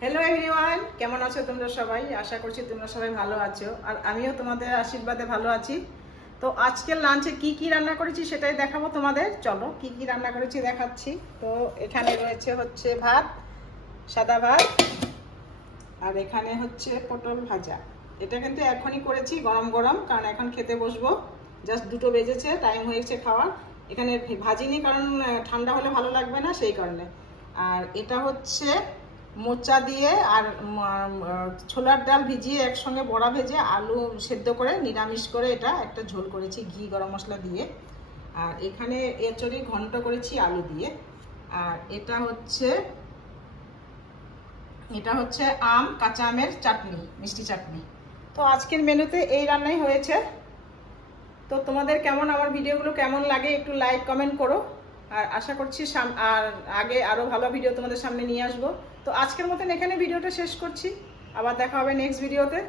Hello everyone, কেমন আছো তোমরা সবাই? আশা করছি তোমরা সবাই ভালো আছো, আর আমিও তোমাদের আশীর্বাদে ভালো আছি। তো আজকের লাঞ্চে কি কি রান্না করেছি সেটাই দেখাবো তোমাদের। চলো কি কি রান্না করেছি দেখাচ্ছি। তো এখানে রয়েছে হচ্ছে ভাত, সাদা ভাত, আর এখানে হচ্ছে পটল ভাজা। এটা কিন্তু এখনই করেছি গরম গরম, কারণ এখন খেতে বসবো। জাস্ট 2টো বেজেছে, টাইম হয়েছে খাওয়ার। এখানে ভাজিনি কারণ ঠান্ডা হলে ভালো লাগবে না, সেই কারণে। আর এটা হচ্ছে মোচা দিয়ে আর ছোলার ডাল ভিজিয়ে একসঙ্গে বড়া ভেজে আলু সেদ্ধ করে নিরামিষ করে এটা একটা ঝোল করেছি ঘি গরম মশলা দিয়ে। আর এখানে এঁচড়ি ঘন্ট করেছি আলু দিয়ে। আর এটা হচ্ছে কাঁচা আমের চাটনি, মিষ্টি চাটনি। তো আজকের মেনুতে এই রান্নাই হয়েছে। তো তোমাদের আমার ভিডিওগুলো কেমন লাগে একটু লাইক কমেন্ট করো। আর আশা করছি আর আগে আরও ভালো ভিডিও তোমাদের সামনে নিয়ে আসবো। তো আজকের মতন এখানে ভিডিওটা শেষ করছি। আবার দেখা হবে নেক্সট ভিডিওতে।